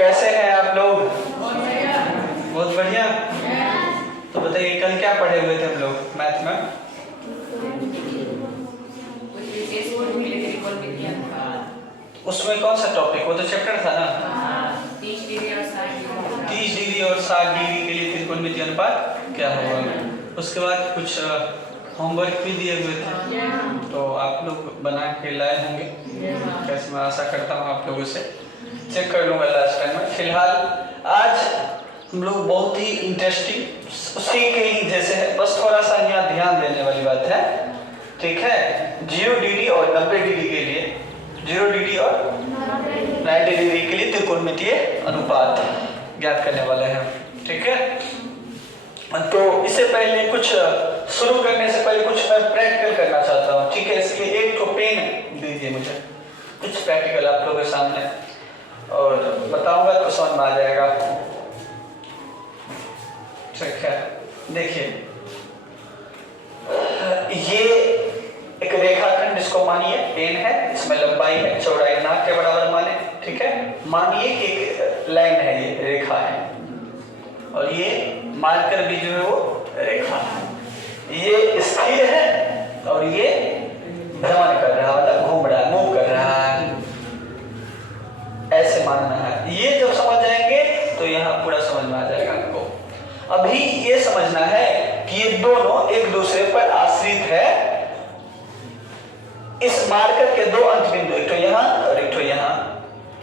कैसे हैं आप लोग? बहुत बढ़िया। तो बताइए कल क्या पढ़े हुए थे हम लोग मैथ में? उसमें कौन सा टॉपिक? वो तो चैप्टर था ना, 30 डिग्री और 60 डिग्री के लिए त्रिकोणमितीय अनुपात क्या होगा। उसके बाद कुछ होमवर्क भी दिए हुए थे, तो आप लोग बना के लाए होंगे। कैसे, मैं आशा करता हूँ आप लोगों से चेक कर लूँगा लास्ट टाइम में। फिलहाल आज हम लोग बहुत ही इंटरेस्टिंग उसी के ही जैसे है, बस थोड़ा सा यहाँ ध्यान देने वाली बात है, ठीक है। 0 डिग्री और 90 डिग्री के लिए, 0 डिग्री और 90 डिग्री के लिए त्रिकोणमितीय अनुपात ज्ञात करने वाले हैं, ठीक है। तो इससे पहले कुछ शुरू करने से पहले कुछ मैं प्रैक्टिकल करना चाहता हूँ, ठीक है। इसलिए एक तो पेन दीजिए मुझे, कुछ प्रैक्टिकल आप लोगों के सामने, और बताऊंगा तो समझ में आ जाएगा, ठीक है। देखिए, ये एक रेखाखंड, इसको मानिए पेन है, इसमें लंबाई है, चौड़ाई नाक के बराबर माने, ठीक है। मानिए कि एक लाइन है, ये रेखा है, और ये मार्कर भी जो है वो रेखा है। ये स्थिर है और ये भ्रमण कर रहा है, मतलब घूम रहा है, मूव कर रहा है, ऐसे मानना है। ये जब समझ जाएंगे तो यहाँ पूरा समझ में आ जाएगा आपको। अभी ये समझना है कि ये दोनों एक दूसरे पर आश्रित है। इस मार्कर के दो अंत बिंदु, एक तो यहाँ और एक तो यहाँ,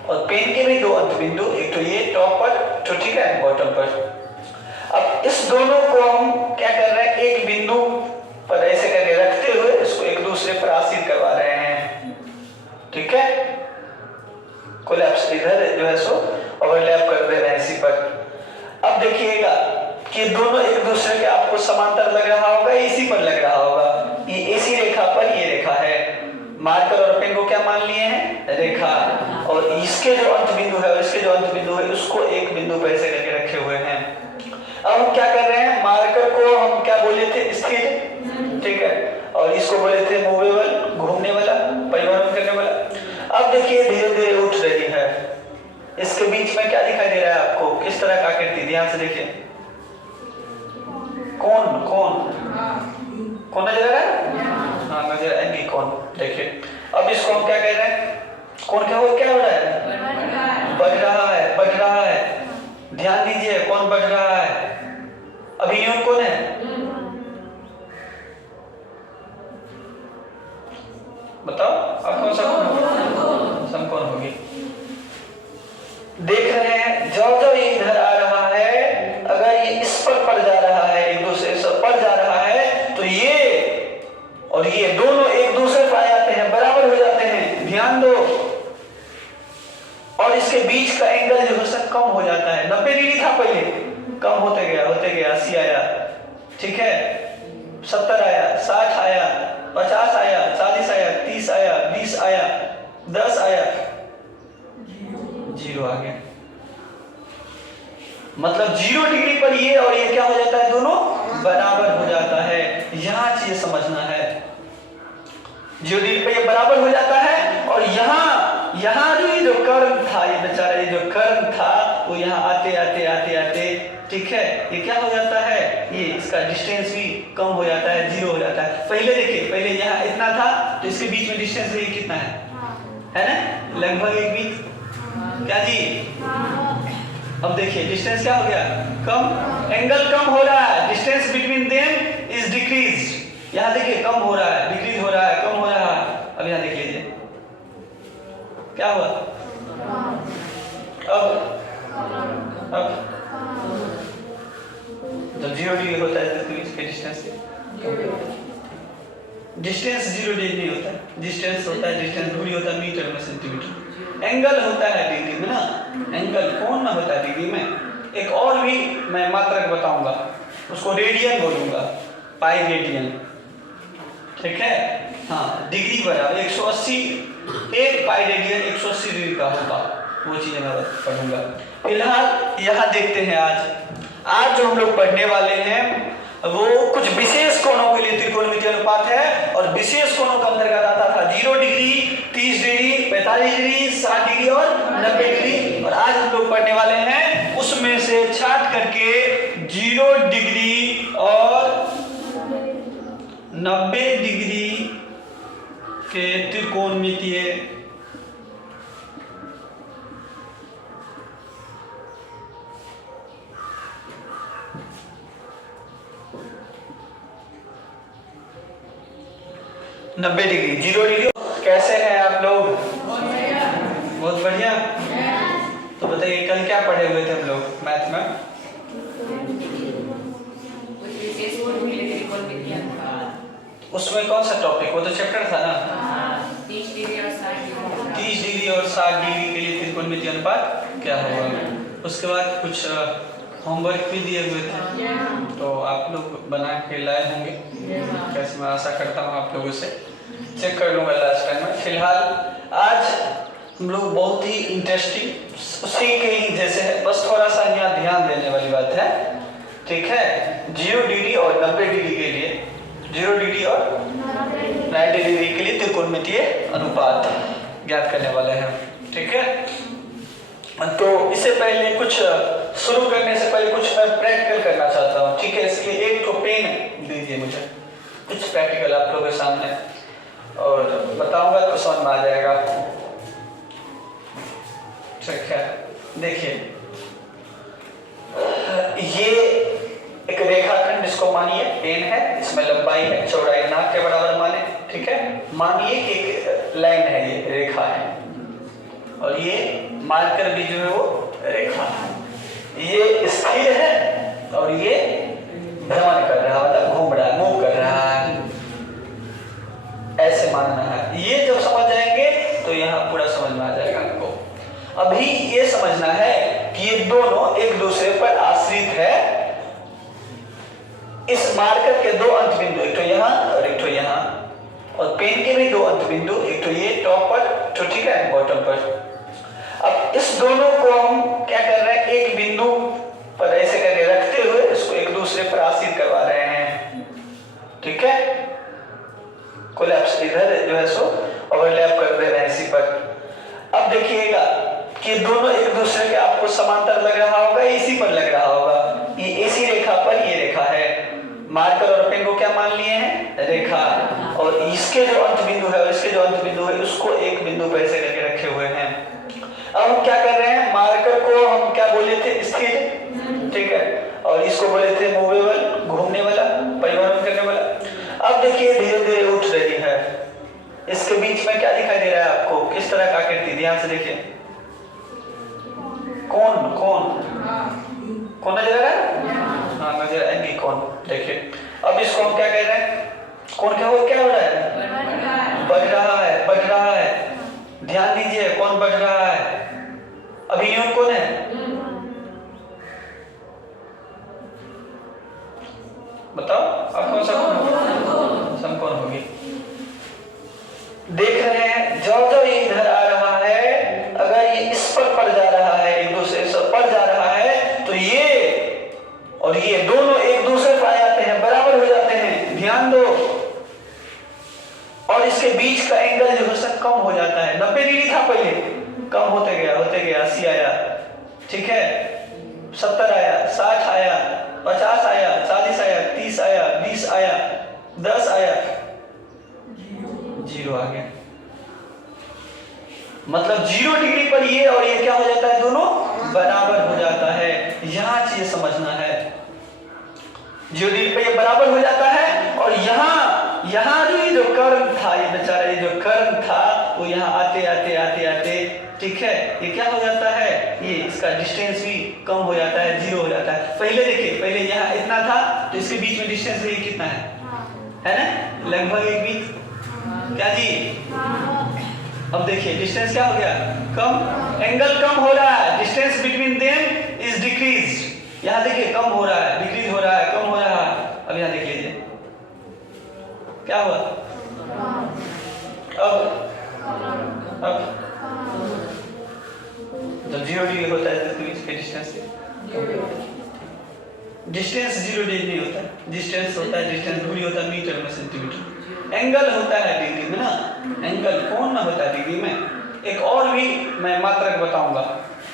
और पेन के भी दो अंत बिंदु, एक तो ये टॉप पर, तो ठीक है, बॉटम पर। अब इस दोनों को हम क्या कर रहे हैं, एक बिंदु पर ऐसे करके रखते हुए इसको एक दूसरे पर आश्रित करवा रहे हैं, ठीक है। कोलैप्स इधर जो है सो ओवरलैप कर दे रहे हैं इसी पर। अब देखिएगा कि दोनों एक दूसरे के आपको समांतर लग रहा होगा, इसी पर लग रहा होगा। ये इसी रेखा पर ये रेखा है, मार्कर और पेन को क्या मान लिए हैं, रेखा, और इसके जो अंत बिंदु है और इसके जो अंत बिंदु है उसको एक बिंदु पर ऐसे करके रखे हुए हैं। अब हम क्या कर रहे हैं, मार्कर को हम क्या बोले थे, स्थिर, ठीक है, और इसको बोले थे मूवेबल, घूमने वाला, परिवहन करने वाला। अब देखिए धीरे धीरे उठ रही है, इसके बीच में क्या दिखाई दे रहा है आपको, किस तरह का आकृति, ध्यान से देखिए। कौन कौन कौन नजर आ रहा है? हाँ, नजर आएंगे कौन, देखिए। अब इसको हम क्या कह रहे हैं, कौन क्या हो रहा है, बढ़ रहा है, बढ़ रहा है। ध्यान दीजिए, कौन बढ़ रहा है, अभी यूं कौन है, बताओ अब कौन सा समकोण होगी। देख रहे हैं जो जो ये इधर आ रहा है, अगर ये इस पर पड़ जा रहा है, एक दूसरे से पड़ जा रहा है, तो ये और ये दोनों एक दूसरे पर आ जाते हैं, बराबर हो जाते हैं, ध्यान दो। और इसके बीच का एंगल जो है कम हो जाता है, 90 डिग्री था पहले, कम होते गया 80 आया, ठीक है, 70 आया, 60 आया, 50 आया, 40 आया, 30 आया, 20 आया, 10 आया, 0 आ गया। मतलब 0 डिग्री पर ये और ये क्या हो जाता है, दोनों बराबर हो जाता है। यहां चीज समझना है, 0 डिग्री पर ये बराबर हो जाता है, और यहाँ जो कर्म था, ये बेचारा ये जो कर्म था वो यहाँ आते आते आते आते, ठीक है, ये क्या हो जाता है, ये इसका डिस्टेंस भी कम हो जाता है, 0 हो जाता है। पहले देखिए, पहले यहाँ इतना था, तो इसके बीच में डिस्टेंस देखिए कितना है ना, लगभग एक बीच, क्या जी। अब देखिए डिस्टेंस क्या हो गया, कम, एंगल कम हो रहा है, distance between them is decrease. यहाँ देखिए कम हो रहा है, डिक्रीज हो रहा है, कम हो रहा है। अब यहाँ देख लीजिए क्या हुआ, अब जब 0 डिग्री होता है तो इसके डिस्टेंस 0 डिग्री नहीं होता, डिस्टेंस होता है, डिस्टेंस दूरी होता है मीटर में, सेंटीमीटर, एंगल होता है डिग्री में ना, एंगल कौन ना होता है डिग्री में। एक और भी मैं मात्रक बताऊंगा, उसको रेडियन बोलूंगा, पाई रेडियन, ठीक है। हाँ, डिग्री बराबर 180, एक पाई रेडियन 180 डिग्री का होगा, वो चीजें मैं पढ़ूंगा। फिलहाल यहाँ देखते हैं, आज जो हम लोग पढ़ने वाले हैं वो कुछ विशेष कोणों के लिए त्रिकोणमितीय अनुपात है, और विशेष कोणों का अंतर्गत आता था 0 डिग्री, 30 डिग्री, 45 डिग्री, 60 डिग्री और 90 डिग्री। और आज हम लोग पढ़ने 0 डिग्री और 90 डिग्री के त्रिकोणमितीय नब्बे डिग्री 0 डिग्री। कैसे हैं आप लोग? बहुत बढ़िया। तो बताइए कल क्या पढ़े हुए थे हम लोग मैथ में? उसमें कौन सा टॉपिक? वो तो चैप्टर था ना, 30 डिग्री और 60 डिग्री के लिए त्रिकोणमितीय अनुपात क्या होगा। उसके बाद कुछ होमवर्क भी दिए हुए थे, तो आप लोग बना के लाए होंगे। कैसे, मैं आशा करता हूँ आप लोगों से चेक कर लूँगा लास्ट टाइम में। फिलहाल आज हम लोग बहुत ही इंटरेस्टिंग उसी के ही जैसे है, बस थोड़ा सा यहाँ ध्यान देने वाली बात है, ठीक है। 0 डिग्री और 90 डिग्री के लिए, 0 डिग्री और 90 डिग्री के लिए त्रिकोणमितीय अनुपात ज्ञात करने वाले हैं, ठीक है। तो इससे पहले कुछ शुरू करने से पहले कुछ मैं प्रैक्टिकल करना चाहता हूँ, ठीक है। इसलिए एक तो पेन दीजिए मुझे, कुछ प्रैक्टिकल आप लोगों के सामने, और बताऊंगा तो समझ में आ जाएगा, ठीक है। देखिए, ये एक रेखाखंड, इसको मानिए पेन है, इसमें लंबाई है, चौड़ाई नाक के बराबर माने, ठीक है। मानिए कि एक लाइन है, ये रेखा है, और ये मार्कर भी जो है वो रेखा है। ये स्थिर है और ये भ्रमण कर रहा है, मतलब घूम रहा है, मूव कर रहा है, ऐसे मानना है। ये जब समझ जाएंगे तो यहाँ पूरा समझ में आ जाएगा आपको। अभी ये समझना है कि ये दोनों एक दूसरे पर आश्रित है। इस मार्कर के दो अंत बिंदु, एक तो यहाँ और एक तो यहाँ, और पेन के भी दो अंत बिंदु, एक तो ये टॉप पर, तो ठीक है, बॉटम पर। अब इस दोनों को हम क्या कर रहे हैं, एक बिंदु पर ऐसे करके रखते हुए इसको एक दूसरे पर आश्रित करवा रहे हैं, ठीक है। कोलैप्स इधर जो है सो ओवरलैप कर दे रहे हैं इसी पर। अब देखिएगा कि दोनों एक दूसरे के आपको समांतर लग रहा होगा, इसी पर लग रहा होगा। ये इसी रेखा पर ये रेखा है, मार्कर और पेन को क्या मान लिए हैं, रेखा, और इसके जो अंत बिंदु है और इसके जो अंत बिंदु है उसको एक बिंदु पर ऐसे करके रखे हुए हैं। अब हम क्या कर रहे हैं, मार्कर को हम क्या बोले थे, स्थिर, ठीक है, और इसको बोले थे मूवेबल, घूमने वाला, परिवहन करने वाला। अब देखिए धीरे धीरे उठ रही है, इसके बीच में क्या दिखाई दे रहा है आपको, किस तरह का आकृति, ध्यान से देखिए। कौन कौन कौन नजर आ रहा है? हाँ, नजर आएंगी कौन, देखिए। अब इसको हम क्या कह रहे हैं, कौन क्या हो रहा है, बढ़ रहा है, बढ़ रहा है। ध्यान दीजिए, कौन बढ़ रहा है, अभी यूं कौन है, बताओ अब कौन सा समकोण होगी। देख रहे हैं जो जो ये इधर आ रहा है, अगर ये इस पर पड़ जा रहा है, एक दूसरे से पड़ जा रहा है, तो ये और ये दोनों एक दूसरे पर आ जाते हैं, बराबर हो जाते हैं, ध्यान दो। और इसके बीच का एंगल जो है कम हो जाता है। 90 डिग्री था पहले, कम होते गया 80 आया, ठीक है, 70 आया, 60 आया, 50 आया, 40 आया, 30 आया, 20 आया, 10 आया, 0 आ गया। मतलब 0 डिग्री पर ये और ये क्या हो जाता है, दोनों बराबर हो जाता है। यहां चीज समझना है, 0 डिग्री पर ये बराबर हो जाता है, और यहाँ जो कर्म था, ये बेचारा ये जो कर्म था वो यहाँ आते आते आते आते, ठीक है, ये क्या हो जाता है, ये इसका डिस्टेंस भी कम हो जाता है, 0 हो जाता है। पहले देखिए, पहले यहाँ इतना था, तो इसके बीच में डिस्टेंस ये कितना है ना, लगभग एक बीच, क्या जी? अब देखिए डिस्टेंस क्या हो गया, कम, एंगल कम हो रहा है, distance between them is decrease. यहाँ देखिए कम हो रहा है, डिक्रीज हो रहा है, कम हो रहा है। अब यहाँ देख लीजिए क्या हुआ, अब जब 0 डिग्री होता है तो इसके डिस्टेंस 0 डिग्री नहीं होता, डिस्टेंस होता है, डिस्टेंस दूरी होता है मीटर में, सेंटीमीटर। एंगल होता है डिग्री में ना, एंगल कौन ना होता है डिग्री में। एक और भी मैं मात्रक बताऊंगा,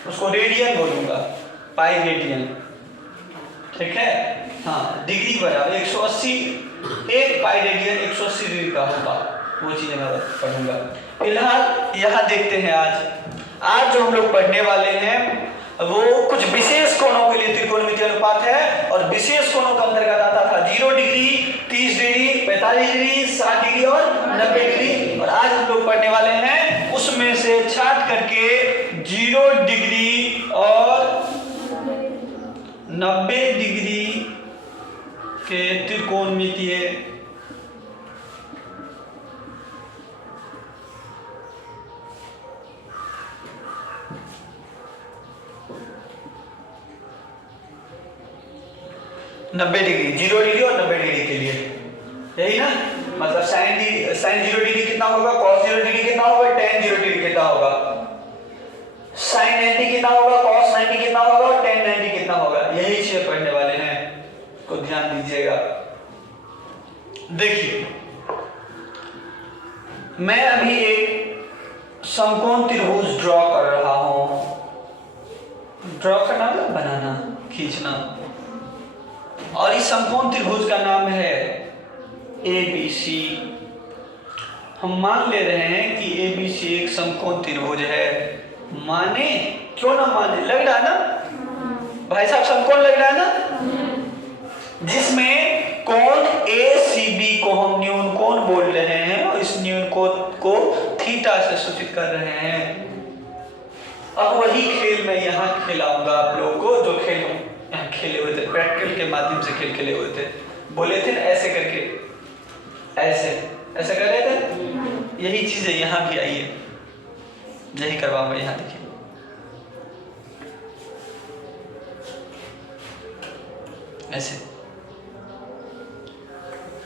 उसको रेडियन बोलूंगा, पाई रेडियन, ठीक है। हाँ, डिग्री बराबर 180, एक पाई रेडियन 180 डिग्री का होगा, वो चीज़ें मैं पढ़ूंगा। फिलहाल यहाँ देखते हैं आज जो हम लोग पढ़ने वाले हैं वो कुछ विशेष कोणों के लिए त्रिकोणमितीय अनुपात है, और विशेष कोणों का अंतर्गत आता था 0 डिग्री, 30 डिग्री, 45 डिग्री, 60 डिग्री और 90 डिग्री। और आज हम लोग पढ़ने वाले हैं उसमें से छांट करके 0 डिग्री और 90 डिग्री के त्रिकोणमितीय नब्बे डिग्री, 0 डिग्री और 90 डिग्री के लिए, यही ना। मतलब साइन 0 डिग्री कितना होगा, कॉस 0 डिग्री कितना होगा, टेन 0 डिग्री कितना होगा, साइन 90 कितना होगा, कॉस 90 कितना होगा और टेन 90 कितना होगा। यही चीज पढ़ने वाले हैं, को ध्यान दीजिएगा। देखिए, मैं अभी एक समकोण त्रिभुज ड्रॉ कर रहा हूं। ड्रॉ करना मतलब बनाना, खींचना, और इस समकोण त्रिभुज का नाम है ABC। हम मान ले रहे हैं कि ABC एक समकोण त्रिभुज है। माने, क्यों ना माने, लग रहा है ना भाई साहब, समकोण लग रहा है ना, जिसमें कोण ACB को हम न्यून कोण बोल रहे हैं, और इस न्यून कोण को थीटा से सूचित कर रहे हैं। अब वही खेल मैं यहाँ खिलाऊंगा आप लोगों को, जो खेल यहाँ खेले हुए थे, प्रैक्टिकल के माध्यम से खेल खेले हुए थे। बोले थे ना ऐसे करके, ऐसे ऐसे कर रहे थे, यही चीजें यहाँ भी आई है, यही करवाऊंगा। यहाँ देखिए, ऐसे,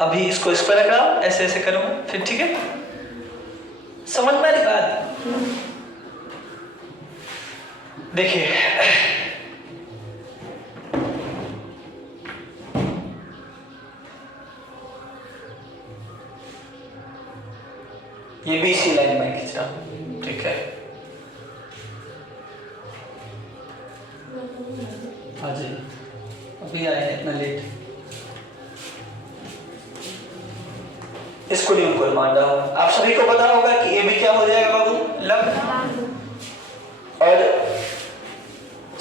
अभी इसको इस पर रख रहा हूं, ऐसे ऐसे करूंगा, फिर ठीक है, समझ में आ रही बात। देखिए, ये BC लाइन में खींचा, ठीक है। हाँ जी, अभी आए हैं इतना लेट, इसको नहीं उनको मान रहा हूं। आप सभी को पता होगा कि AB क्या हो जाएगा बाबू, लंब, और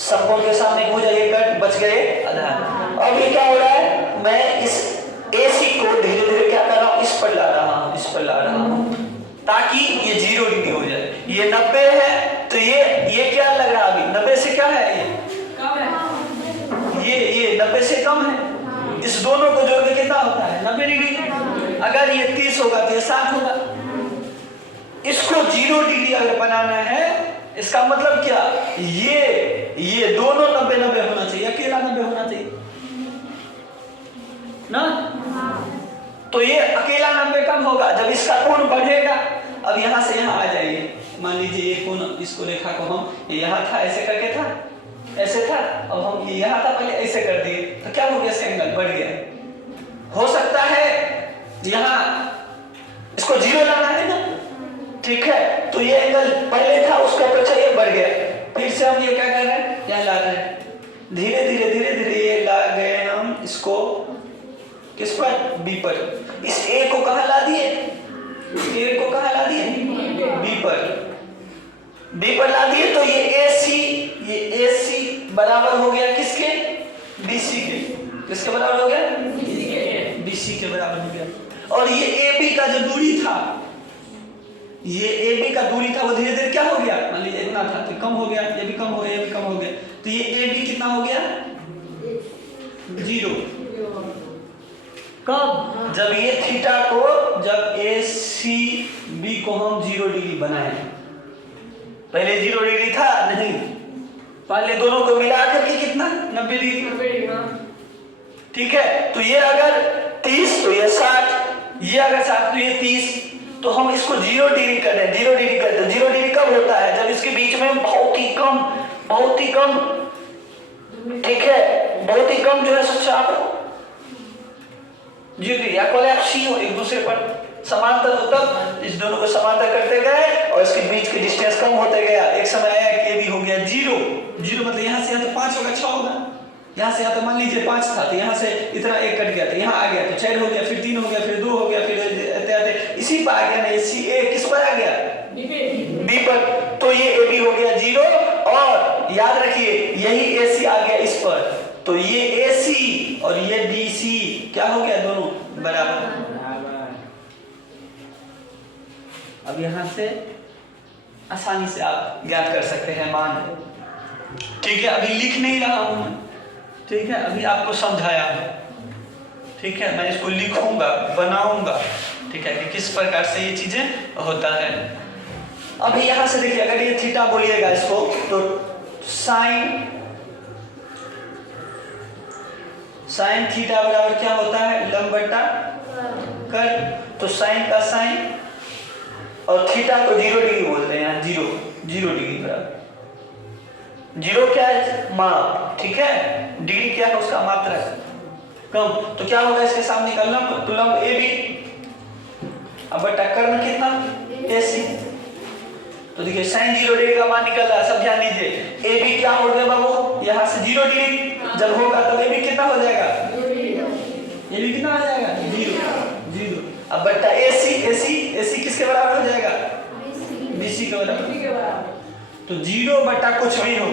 समकोण के सामने हो जाइए कट, बच गए आधार। अब ये क्या हो रहा है, मैं इस AC को धीरे धीरे क्या कर रहा हूं, इस पर ला रहा हूं, इस पर ला रहा हूं, ताकि ये 0 डिग्री हो जाए। ये 90 है, तो ये क्या लग रहा है अभी, 90 से क्या है, ये कम है, ये 90 से कम है। इस दोनों को जोड़ के कितना होता है, 90 डिग्री। अगर ये 30 होगा तो ये 60 होगा। इसको 0 डिग्री अगर बनाना है, इसका मतलब क्या, ये दोनों 90-90 होना चाहिए, अकेला 90 होना चाहिए ना। तो ये अकेला 90 कब होगा, जब इसका कोण बढ़ेगा। अब यहाँ से यहाँ आ जाइए, मान लीजिए ये कोण, इसको रेखा को हम, यहाँ था ऐसे करके था, ऐसे था, अब हम ये यहाँ था पहले ऐसे कर दिए, तो क्या हो गया, इसका एंगल बढ़ गया। हो सकता है यहाँ इसको 0 लाना है ना, ठीक है, तो ये एंगल पहले था उसका अपेक्षा ये बढ़ गया। फिर से हम ये क्या कर रहे हैं, यहाँ ला रहे हैं, धीरे धीरे धीरे धीरे ये ला गए हम इसको किस पर, B पर। इस A को कहाँ ला दिए, A को कहाँ ला दिए, B पर ला दिए। तो ये AC बराबर हो गया किसके, BC के। किसके बराबर हो गया, BC के बराबर हो गया। और ये AB का जो दूरी था, ये AB का दूरी था, वो धीरे धीरे क्या हो गया, मान लीजिए इतना था तो कम हो गया, ये भी कम हो गया, ये भी कम हो गया। तो ये AB कितना हो गया, 0। कब, जब ये थीटा को, जब ACB को हम 0 डिग्री बनाए। पहले 0 डिग्री था नहीं, पहले दोनों को मिला करके कितना, 90 डिग्री, ठीक है। तो ये अगर 30 तो ये 60, ये अगर 60 तो ये 30। तो हम इसको 0 डिग्री कर दें, 0 डिग्री कर दें। 0 डिग्री कब होता है, जब इसके बीच में बहुत ही कम, ठीक है, बहुत ही कम जो है चाप या कोलैप्स हो, एक दूसरे पर समांतर हो, तब इस दोनों को समांतर करते गए और इसके बीच के डिस्टेंस कम होते गया। एक समय आया कि भी हो गया 0 मतलब यहाँ से यहाँ तो 5 होगा, 6 होगा, यहाँ से यहाँ तो मान लीजिए 5 था, तो यहाँ से इतना 1 कट गया, तो यहाँ आ गया तो 4 हो गया, फिर 3 हो गया, फिर 2 हो गया, फिर इसी पर आ गया ना। ए किस पर आ गया? बी पर। तो ये ए बी हो गया 0, और याद रखिए यही ए सी आ गया इस पर, तो ये ए सी और ये बी सी क्या हो गया? दोनों बराबर। अब यहाँ से आसानी से आप ज्ञात कर सकते हैं मान। ठीक है, अभी लिख नहीं रहा हूं मैं, ठीक है, अभी आपको समझाया हूं, ठीक है। मैं इसको लिखूंगा, बनाऊंगा, ठीक है, कि किस प्रकार से ये चीजें होता है। अभी यहां से देखिए, अगर ये थीटा बोलिएगा इसको, तो साइन थीटा बराबर क्या होता है? लंब बटा कट। तो साइन का साइन और थीटा को 0 डिग्री बोलते हैं, यहाँ 0 डिग्री बराबर। 0 क्या है? माप, ठीक है। डिग्री क्या है? उसका मात्रक, कम। तो क्या होगा इसके सामने का लंब? तो लंब ए बी, अब बटा कर्ण कितना? ए सी। तो देखिए साइन 0 डिग्री का मान निकल रहा है, सब ध्यान दीजिए। ए बी क्या हो गया बाबू? यहाँ से 0 डिग्री जब होगा तो ए बी कितना हो जाएगा? ए बी कितना आ जाएगा? 0। अब बटा ए सी किसके बराबर हो जाएगा? बी सी के बराबर। तो 0 बटा कुछ भी हो,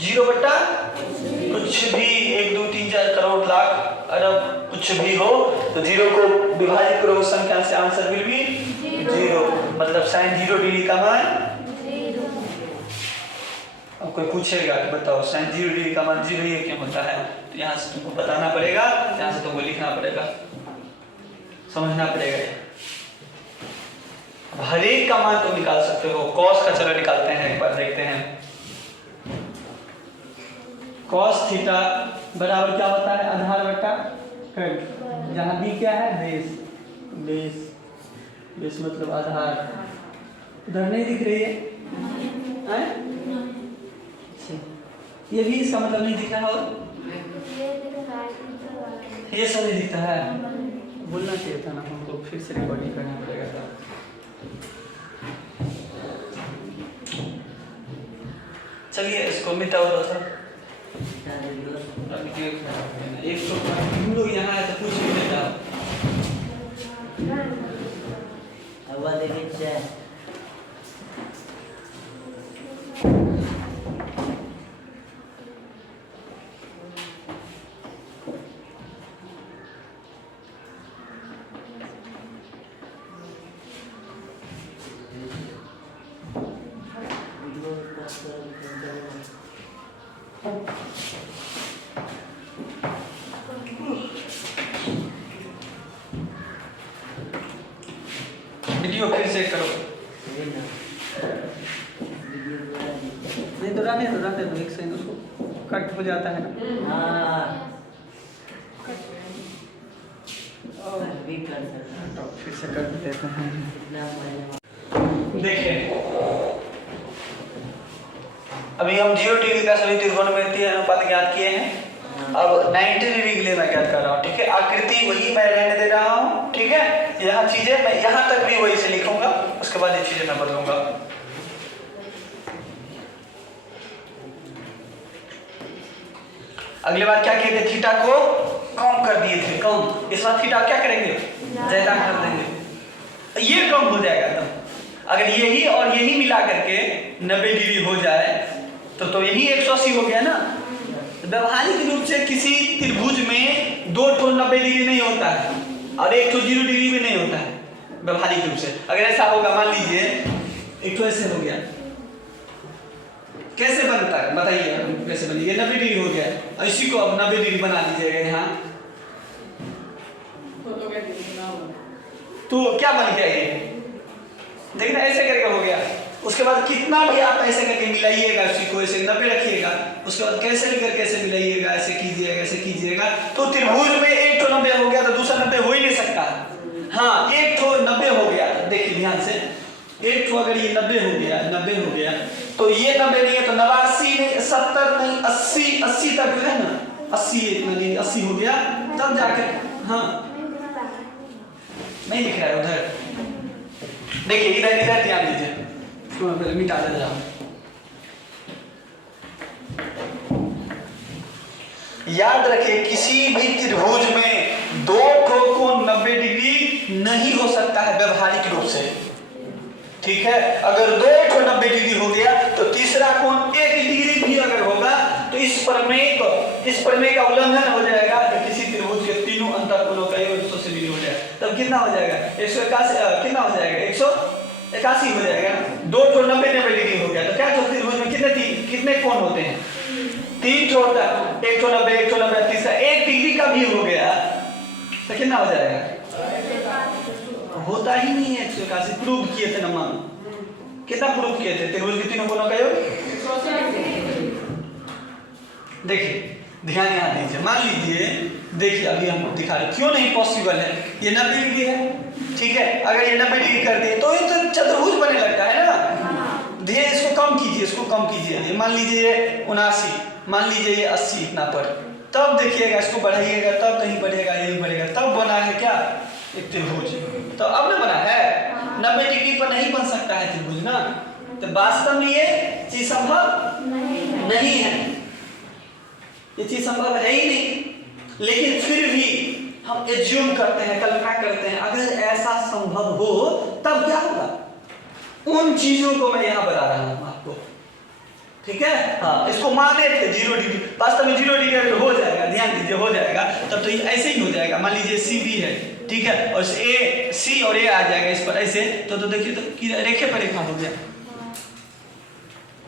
0 बटा कुछ भी, 1 2 3 4 करोड़ लाख अरब कुछ भी हो, तो 0 को विभाजित करो उस संख्या से, आंसर विल बी 0। मतलब साइन 0 डिग्री का मान 0। अब कोई पूछेगा कि बताओ साइन 0 डिग्री का मान 0 ये क्यों होता है, तो यहाँ से तुमको बताना पड़ेगा, यहाँ से तुमको लिखना पड़ेगा, समझना पड़ेगा। हर एक का मान तुम निकाल सकते हो। कॉस का चलो निकालते हैं, एक बार देखते हैं। कॉस थीटा बराबर क्या होता है? आधार बटा कट। जहाँ बी क्या है? बेस मतलब आधार। उधर नहीं दिख रही है? ये भी इसका मतलब नहीं दिख रहा हो, ये सब नहीं दिखता है। बोलना चाहिए था ना हमको, फिर से रिकॉर्डिंग करना पड़ेगा था। चलिए इसको मिटाओ दो सर। एक तो तुम लोग यहाँ है तो कुछ भी नहीं जाओ। वीडियो फिर से करो। नहीं तो रहने दो एक सेकंड, उसको कट हो जाता है ना। फिर से कर देते हैं। देखिए अभी हम 0 डिग्री का सभी त्रिकोणमितीय अनुपात ज्ञात किए हैं। अब 90 डिग्री के लिए मैं ज्ञात कर रहा हूँ, ठीक है। आकृति वही मैं रहने दे रहा हूँ, ठीक है। यहाँ चीजें मैं यहाँ तक भी वही से लिखूंगा, उसके बाद ये चीजें मैं बदलूंगा। अगली बार क्या किए थे? थीटा को कम कर दिए थे, कम। इस बार थीटा क्या करेंगे? ज्यादा कर देंगे, ये कम हो जाएगा तब। अगर यही और यही मिला करके 90 डिग्री हो जाए तो यही 180 हो गया ना। व्यवहारिक रूप से किसी त्रिभुज में 2 ठो 90 डिग्री नहीं होता है और 1 ठो 0 डिग्री भी नहीं होता है व्यवहारिक रूप से। अगर ऐसा होगा, मान लीजिए एक ठो ऐसे हो गया, कैसे बनता है बताइए? कैसे बनेगा? 90 डिग्री हो गया, इसी को अब 90 डिग्री बना लीजिएगा यहाँ, तो क्या बन गया ये? देखना ऐसे करके हो गया। उसके बाद कितना भी आप ऐसे करके मिलाइएगा, उसी को ऐसे 90 रखिएगा, उसके बाद कैसे भी करके ऐसे मिलाइएगा, ऐसे कीजिएगा, तो त्रिभुज में 1 ठो 90 हो गया तो दूसरा 90 हो ही नहीं सकता। हाँ, 1 ठो 90 हो गया, देखिए ध्यान से, 1 ठो अगर ये 90 हो गया तो ये 90 नहीं है तो 89 नहीं, 70 नहीं, 80 तक जो है ना, 80 हो गया तब जाके। हाँ नहीं दिख रहा है उधर, देखिए इधर ध्यान दीजिए, मिटा दे रहा हूं। याद रखिए किसी भी त्रिभुज में दो ठो कोण 90 डिग्री नहीं हो सकता है व्यवहारिक रूप से, ठीक है। अगर दो ठो 90 डिग्री हो गया तो तीसरा कोण 1 डिग्री भी अगर होगा तो इस प्रमेय का उल्लंघन हो जाएगा। तो किसी त्रिभुज के तीनों अंतःकोणों का योग 180 डिग्री हो जाएगा। तब कितना हो जाएगा 181, कितना हो जाएगा 181 हो जाएगा। दो ठो 90 डिग्री हो गया तो क्या त्रिभुज में कितने कोण होते हैं? 3 ठो होता है, 1 ठो 90, 1 ठो 90, तीसरा 1 डिग्री का भी हो गया तो कितना हो जाएगा? होता ही नहीं है 181। प्रूव किए थे ना मान, कितना प्रूव किए थे त्रिभुज के तीनों कोणों का योग? देखिए ध्यान यहाँ दीजिए, मान लीजिए देखिए अभी हम दिखा रहे क्यों नहीं पॉसिबल है। ये 90 डिग्री है, ठीक है। अगर ये 90 डिग्री कर दिए तो ये तो चतुर्भुज बनने लगता है ना। धीरे इसको कम कीजिए, इसको कम कीजिए। मान लीजिए 79, मान लीजिए ये 80 इतना पर, तब देखिएगा इसको बढ़ाइएगा तब नहीं बढ़ेगा, यही बढ़ेगा। तब बना है क्या एक त्रिभुज। तो अब ना बना है 90 डिग्री पर नहीं बन सकता है त्रिभुज ना। तो वास्तव में ये चीज संभव नहीं है, ये चीज संभव है ही नहीं। लेकिन फिर भी हम एज्यूम करते हैं, कल्पना करते हैं अगर ऐसा संभव हो तब क्या होगा। उन चीजों को मैं यहाँ बता रहा हूँ आपको, ठीक है। हाँ, इसको माने थे 0 डिग्री, वास्तव में 0 डिग्री अगर हो जाएगा, ध्यान दीजिए हो जाएगा तब तो ये ऐसे ही हो जाएगा। मान लीजिए सी बी है, ठीक है, और ए सी और ए आ जाएगा इस पर ऐसे, तो देखिए तो रेखे पर रेखा हो गया।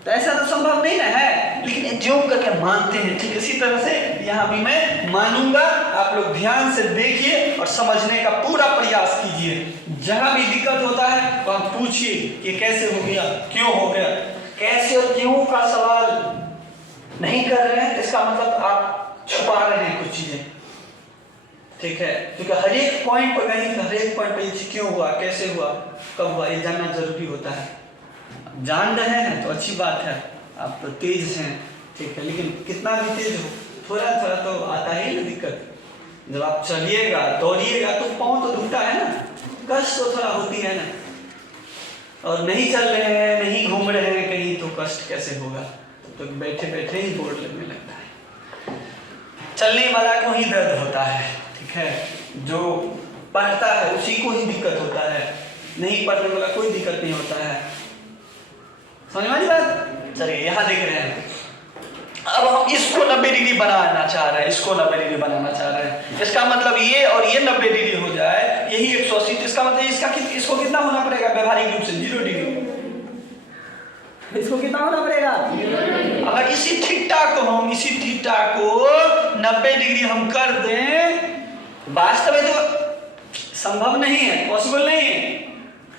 तो ऐसा तो संभव नहीं ना है, लेकिन एज्यूम करके मानते हैं। ठीक इसी तरह से यहाँ भी मैं मानूंगा। आप लोग ध्यान से देखिए और समझने का पूरा प्रयास कीजिए। जहां भी दिक्कत होता है तो आप पूछिए कि कैसे हो गया, क्यों हो गया। कैसे और क्यों का सवाल नहीं कर रहे हैं इसका मतलब आप छुपा रहे हैं कुछ चीजें, ठीक है। क्योंकि हर एक पॉइंट पर कहीं हर एक पॉइंट पर ये क्यों हुआ, कैसे हुआ, कब हुआ, ये जानना जरूरी होता है। जान रहे हैं तो अच्छी बात है, आप तो तेज हैं, ठीक है। लेकिन कितना भी तेज हो थोड़ा थोड़ा तो आता है ना दिक्कत। जब आप चलिएगा दौड़िएगा तो पाँव तो दुखता है ना, कष्ट तो थोड़ा होती है ना। और नहीं चल रहे हैं, नहीं घूम रहे हैं कहीं तो कष्ट कैसे होगा। तो बैठे बैठे ही बोर लगने लगता है। चलने वाला को ही दर्द होता है, ठीक है। जो पढ़ता है उसी को ही दिक्कत होता है, नहीं पढ़ने वाला कोई दिक्कत नहीं होता है। समझ में आई बात। चलिए यहाँ देख रहे हैं, अब हम इसको 90 डिग्री बनाना चाह रहे हैं, इसको 90 डिग्री बनाना चाह रहे हैं। इसका मतलब ये और ये 90 डिग्री हो जाए, यही 180। इसका मतलब इसको कितना होना पड़ेगा व्यवहारिक रूप से 0 डिग्री। इसको कितना होना पड़ेगा। अगर इसी थीटा को 90 डिग्री हम कर दें, वास्तव में तो संभव नहीं है, पॉसिबल नहीं है।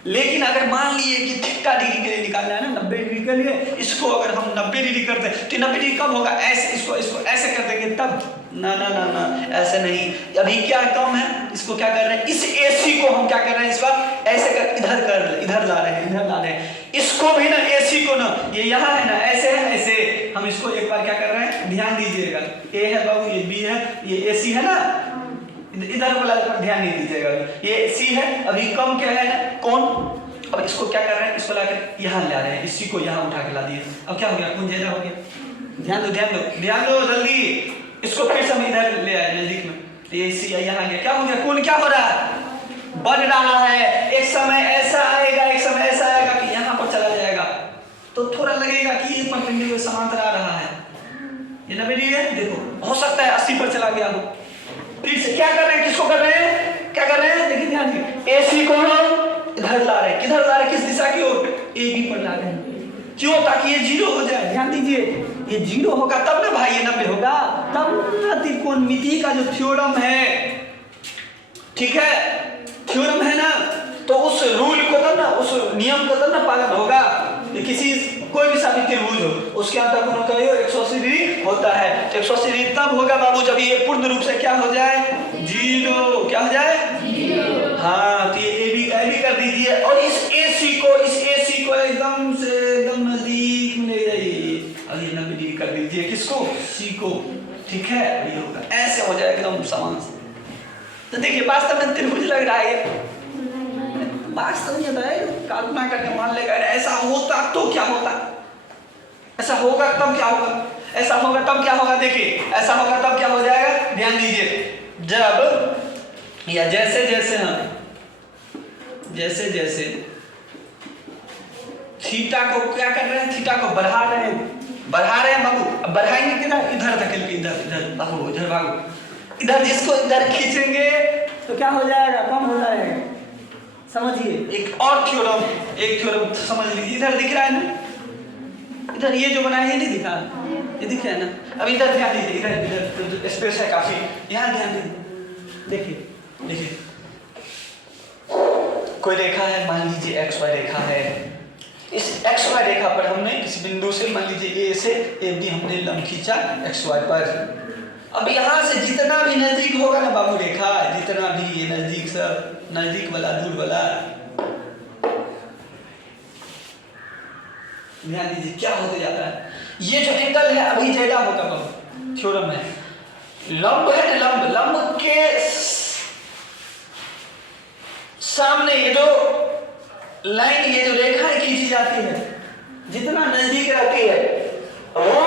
लेकिन अगर मान लिए कि थीटा डिग्री के लिए निकालना है ना 90 डिग्री के लिए, इसको अगर हम 90 डिग्री करते हैं तो 90 डिग्री कब होगा, ऐसे इसको ऐसे कर देंगे तब। ना ना ना ना ऐसे नहीं। अभी क्या कम है, इसको क्या कर रहे हैं, इस AC को हम क्या कर रहे हैं इस बार ऐसे कर इधर ला रहे हैं, इसको भी ना AC को ना ये यहाँ है ना ऐसे है, ऐसे हम इसको एक बार क्या कर रहे हैं, ध्यान दीजिएगा। A है बाबू, ये B है, ये AC है ना, इधर वाला पर ध्यान नहीं दीजिएगा। ये C है, अभी कम क्या है कौन। अब इसको क्या कर रहे हैं, इसको लाकर यहाँ ला रहे हैं, इसी को यहाँ उठा के ला दिए। अब क्या हो गया, कुंज इधर हो गया। ध्यान दो जल्दी। इसको फिर से हम इधर ले आए नजदीक में, ये C यहाँ गया। क्या हो गया, कौन क्या हो रहा है, बढ़ रहा है। एक समय ऐसा आएगा, एक समय ऐसा आएगा कि यहाँ पर चला जाएगा, तो थोड़ा लगेगा कि ये परपेंडिकुलर समांतर आ रहा है। ये 90 डिग्री है, देखो हो सकता है 80 पर चला गया हो। फिर से क्या कर रहे हैं, किसको कर रहे हैं, क्या कर रहे हैं, देखिए ध्यान दीजिए। AC को हम इधर ला रहे हैं, किधर ला रहे हैं, किस दिशा की ओर, AB पर ला रहे हैं। क्यों, ताकि ये 0 हो जाए। ध्यान दीजिए, ये 0 होगा तब ना भाई ये 90 होगा, तब त्रिकोणमिति का जो थ्योरम है, ठीक है, थ्योरम है ना, तो उस रूल को तब ना, उस नियम को तब ना पालन होगा। किसी कोई भी साबित त्रिभुज हो उसके अंतःकोण का योग 180 डिग्री होता है। 180 डिग्री तब होगा बाबू जब ये पूर्ण रूप से क्या हो जाए, 0। क्या हो जाए, 0। हाँ, तो ये AB कर दीजिए और इस AC को एकदम नजदीक में ले जाइए। अब ये 90 डिग्री कर दीजिए, किसको, C को, ठीक है। ये होगा ऐसे हो जाएगा एकदम समान से। तो देखिए वास्तव में त्रिभुज लग रहा है, वास्तव में होता है, कल्पना करके मान लेगा ऐसा होता तो क्या होता, ऐसा होगा तब क्या होगा। ऐसा होगा तब क्या होगा, देखिए ऐसा होगा तब क्या हो जाएगा, ध्यान दीजिए, जब या जैसे जैसे हम जैसे थीटा को क्या कर रहे हैं, थीटा को बढ़ा रहे हैं बाबू। अब बढ़ाएंगे किधर, इधर धकेल के, इधर बाबू, इधर बाबू, इधर जिसको इधर खींचेंगे तो क्या हो जाएगा, कम हो जाएगा। समझिए एक और थ्योरम, एक थ्योरम समझ लीजिए, इधर दिख रहा है ना, इधर ये जो बना है ये नहीं दिखा, ये दिख रहा है ना। अब इधर ध्यान दीजिए, इधर स्पेस है काफी, यहाँ ध्यान दीजिए, देखिए कोई रेखा है, मान लीजिए XY रेखा है। इस XY रेखा पर हमने इस बिंदु से, मान लीजिए A से AB हमने लंब खींचा XY पर। अब यहाँ से जितना भी नजदीक होगा ना बाबू रेखा, जितना भी ये नजदीक, सब नजदीक वाला दूर वाला, ध्यान दीजिए क्या होते जाता है, ये जो एंगल है अभी ज्यादा होगा बाबू, थ्योरम है, लंब है ना, लंब के सामने ये जो लाइन, ये जो रेखाएं खींची जाती है, जितना नजदीक रहती है वो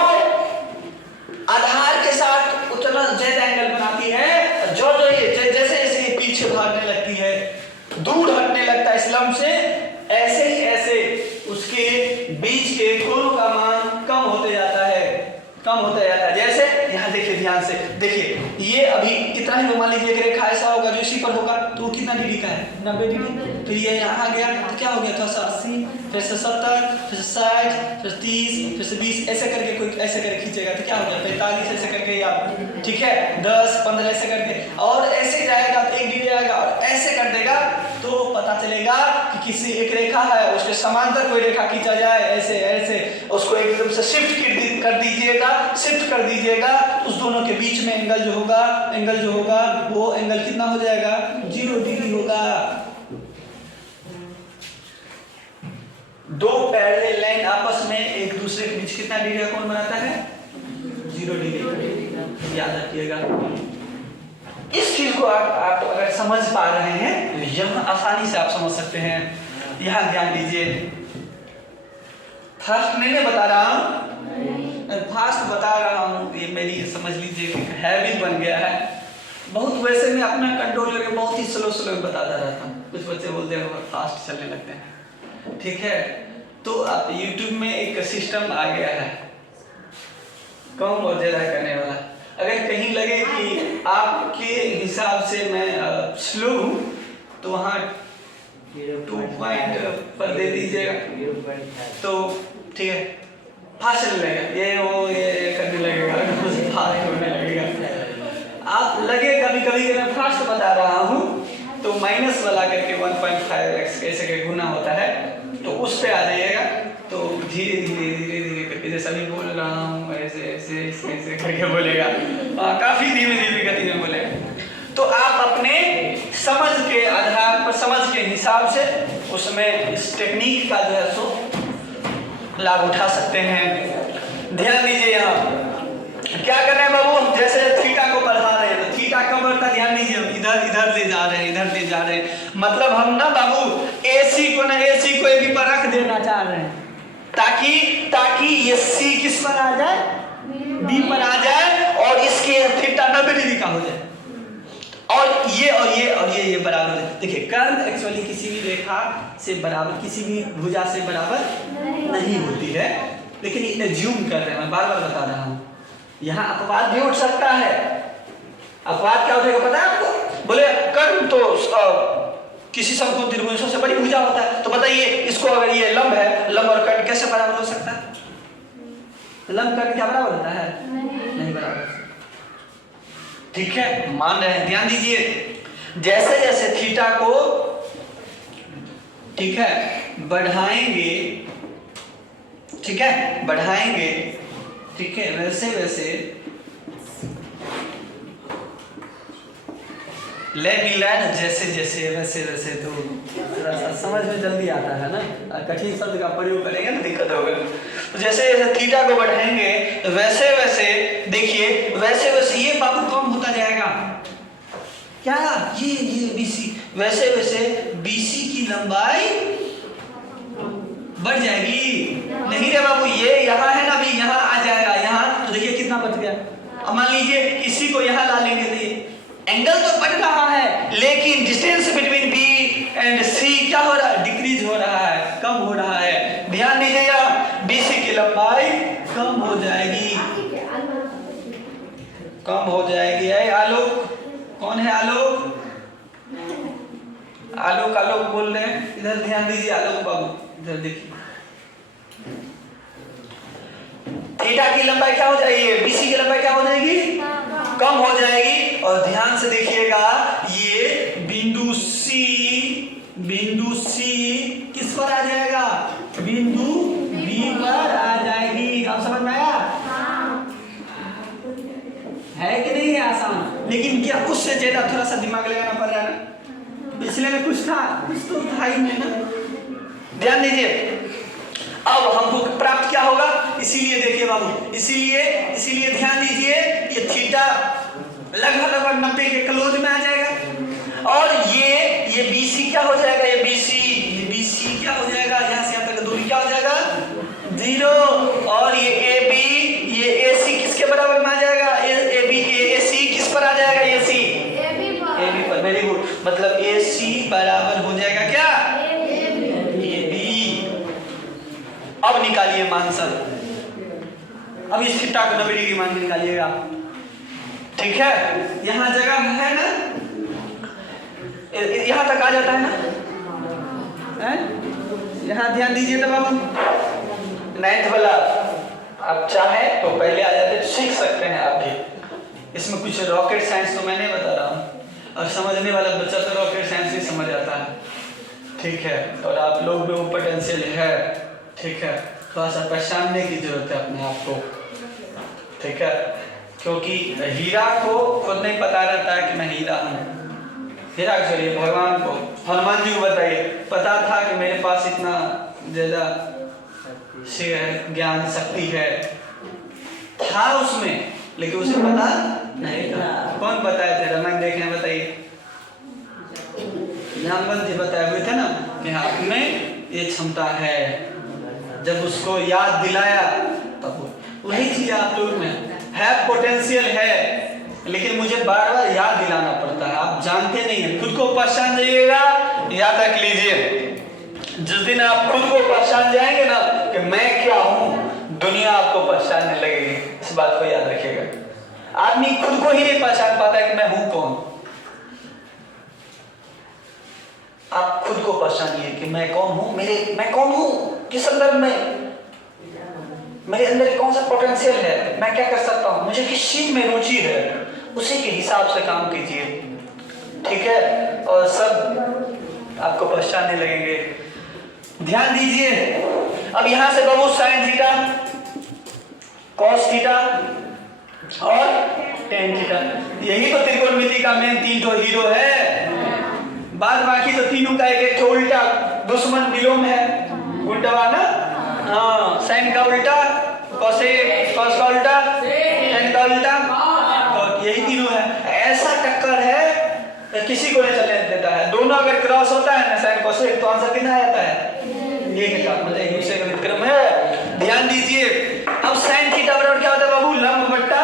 आधार के साथ उतना ज्यादा एंगल बनाती है। जो ये जैसे जैसे पीछे भागने लगती है, दूर हटने लगता है इस लंब से, ऐसे ही ऐसे उसके बीच के कोणों का मान कम होते जाता है, कम होता जाता है। जैसे यहाँ देखिए, ध्यान से देखिए, ये अभी कितना है, मान लीजिए एक रेखा ऐसा होगा जो इसी पर होगा तो वो कितना डिग्री का है, 90 डिग्री। फिर ये यहाँ गया तो क्या हो गया, थोड़ा सा 80, फिर से 70, फिर से 60, फिर से 30, फिर से 20, ऐसे करके कोई ऐसे करके खींचेगा तो क्या हो गया 45, ऐसे करके या ठीक है 10, 15 ऐसे करके, और ऐसे जाएगा तो 1 डिग्री आएगा, और ऐसे कर देगा तो पता चलेगा कि किसी एक रेखा है उसके समांतर कोई रेखा खींचा जाए, ऐसे ऐसे उसको एकदम से शिफ्ट कर दीजिएगा, उस दोनों के बीच में एंगल जो होगा वो एंगल कितना हो जाएगा, 0 डिग्री होगा। दो पैरेलल लाइन आपस में एक दूसरे के बीच कितना डिग्री का कोण बनाता है, 0 डिग्री, याद रखिएगा। इस चीज को आप अगर समझ पा रहे हैं, यहाँ आसानी से आप समझ सकते हैं। यहाँ ध्यान दीजिए, फर्स्ट मैं बता रहा हूँ, फास्ट बता रहा हूँ, ये मेरी समझ लीजिए कि हैबिट बन गया है बहुत। वैसे मैं अपना कंट्रोल करके बहुत ही स्लो बताता रहता हूँ, कुछ बच्चे बोलते हैं फास्ट चलने लगते हैं, ठीक है। तो आप YouTube में एक सिस्टम आ गया है कम और ज्यादा करने वाला। अगर कहीं लगे कि आपके हिसाब से मैं स्लो हूँ तो वहाँ 2 पॉइंट पर दे दीजिएगा, तो ठीक है, फास्ट चलने लगेगा, ये करने लगेगा, फास्ट होने लगेगा। आप लगे कभी कभी मैं फास्ट बता रहा हूँ तो माइनस वाला करके 1.5x ऐसे के गुना होता है, तो उस पे आ जाइएगा। तो धीरे धीरे करके जैसा भी बोल रहा हूँ ऐसे करके बोलेगा, काफी धीमे गति में बोलेगा। तो आप अपने समझ के आधार पर, समझ के हिसाब से उसमें इस टेक्निक का जो है सो लाभ उठा सकते हैं। ध्यान दीजिए, यहाँ क्या कर रहे हैं बाबू, जैसे थीटा को बढ़ा रहे हैं तो थीटा कम बढ़ता, ध्यान दीजिए, हम इधर ले जा रहे हैं, मतलब हम ना बाबू AC को एक पर रख देना चाह रहे हैं, ताकि ये C किस पर आ जाए, B पर आ जाए, और इसके थीटा 90 डिग्री का हो जाए, और ये बराबर है। देखिए कर्व एक्चुअली किसी भी रेखा से बराबर, किसी भी भुजा से बराबर नहीं होती है, लेकिन ये एज्यूम कर रहे हैं, मैं बार बता रहा हूँ। यहाँ अपवाद भी उठ सकता है। अपवाद क्या होता है पता है आपको, बोले कर्व तो किसी समकोण त्रिभुज से बड़ी भुजा होता है, तो बताइए इसको अगर ये लंब है, लंब और कर्व कैसे बराबर हो सकता है? लंब कर्व क्या बराबर होता है? नहीं बराबर। ठीक है, मान रहे हैं, ध्यान दीजिए, जैसे जैसे थीटा को ठीक है बढ़ाएंगे, ठीक है, वैसे ले मिल रहा है ना, जैसे वैसे तो समझ में जल्दी आता है ना, कठिन शब्द का प्रयोग करेंगे ना दिक्कत होगा। तो जैसे जैसे थीटा को बढ़ाएंगे वैसे देखिए, वैसे ये बाबू कम होता जाएगा, क्या ये BC, वैसे BC की लंबाई बढ़ जाएगी। नहीं रे बाबू, ये यहाँ है ना, अभी यहाँ आ जाएगा, यहाँ तो कितना बच गया। अब मान लीजिए इसी को यहाँ ला लेंगे तो ये एंगल तो बढ़ रहा है, लेकिन डिस्टेंस बिटवीन बी एंड सी क्या हो रहा है, डिक्रीज हो रहा है, कम हो रहा है। ध्यान दीजिएगा, बीसी की लंबाई कम हो जाएगी, कम हो जाएगी। आलोक, कौन है आलोक? आलोक, आलोक बोल रहे हैं, इधर ध्यान दीजिए आलोक बाबू, इधर देखिए। थीटा की लंबाई क्या हो जाएगी, बीसी की लंबाई क्या हो जाएगी, कम हो जाएगी। और ध्यान से देखिएगा, ये बिंदु सी किस पर आ जाएगा, बिंदु बी पर आ जाएगी। आप समझ में आया? है कि नहीं है आसान? लेकिन क्या उससे ज्यादा थोड़ा सा दिमाग लगाना पड़ रहा है ना, पिछले में कुछ था, कुछ तो था ही नहीं ना। ध्यान दीजिए, अब हमको प्राप्त क्या होगा, इसीलिए देखिए बाबू, इसीलिए ध्यान दीजिए, ये थीटा लगभग 90 के क्लोज में आ जाएगा। और ये BC क्या हो जाएगा, ये BC क्या हो जाएगा, यहाँ से यहाँ तक दूरी क्या हो जाएगा, 0। और ये AB, ये AC किसके बराबर में आ जाएगा, AC किस पर आ जाएगा, AB पर। वेरी गुड, मतलब AC बराबर हो जाएगा क्या, AB। अब निकालिए मान सर, अब इस थीटा को 90 डिग्री मान निकालिएगा, ठीक है। यहाँ जगह है ना, यहाँ तक आ जाता है ना, यहाँ ध्यान दीजिए तो बाबू, 9th वाला आप चाहे तो पहले आ जाते, सीख सकते हैं आप भी। इसमें कुछ रॉकेट साइंस तो मैं नहीं बता रहा हूँ, और समझने वाला बच्चा तो रॉकेट साइंस ही समझ आता है, ठीक है। और आप लोग में वो पोटेंशियल है, ठीक है, थोड़ा सा पहचानने की जरूरत है अपने आप को, ठीक है। क्योंकि हीरा को खुद नहीं पता रहता है कि मैं हीरा हूँ, हीरा के जरिए भगवान को, हनुमान जी को बताइए, पता था कि मेरे पास इतना ज्यादा ज्ञान शक्ति है, था उसमें, लेकिन उसे पता नहीं था। कौन बताए थे, रामायण देखें, बताइए, हनुमान जी बताए हुए थे ना कि आप में ये क्षमता है। जब उसको याद दिलाया तब वही चीज आप लोग में है, पोटेंशियल है, लेकिन मुझे बार बार याद दिलाना पड़ता है, आप जानते नहीं हैं। खुद को पहचान जाइएगा, याद रख लीजिए, जिस दिन आप खुद को पहचान जाएंगे ना कि मैं क्या हूँ, दुनिया आपको पहचानने लगेगी। इस बात को याद रखिएगा। आदमी खुद को ही नहीं पहचान पाता है कि मैं हूँ कौन। आप खुद को पहचानिए कि मैं कौन हूँ, मैं कौन हूँ, किस संदर्भ में, मेरे अंदर कौन सा पोटेंशियल है, मैं क्या कर सकता हूँ, मुझे किस चीज में रुचि है, उसी के हिसाब से काम कीजिए, ठीक है। और सब आपको पहचानने लगेंगे। ध्यान दीजिए, अब यहां से बाबू साइन थीटा, कॉस थीटा और टेन थीटा, यही तो त्रिकोणमिति का मेन 3 तो हीरो है। बाद बाकी तो तीनों का एक उल्टा दुश्मन विलोम है, उल्टा ना, हाँ, साइन का उल्टा, कॉस का उल्टा, टेन का उल्टा, और यही तीनों है। ऐसा टक्कर है किसी को नहीं चलने देता है। दोनों अगर क्रॉस होता है ना, साइन कॉस, तो आंसर कितना आता है, एक का, मतलब एक दूसरे का विक्रम है। ध्यान दीजिए, अब साइन थीटा बराबर क्या होता है बाबू, लंब बट्टा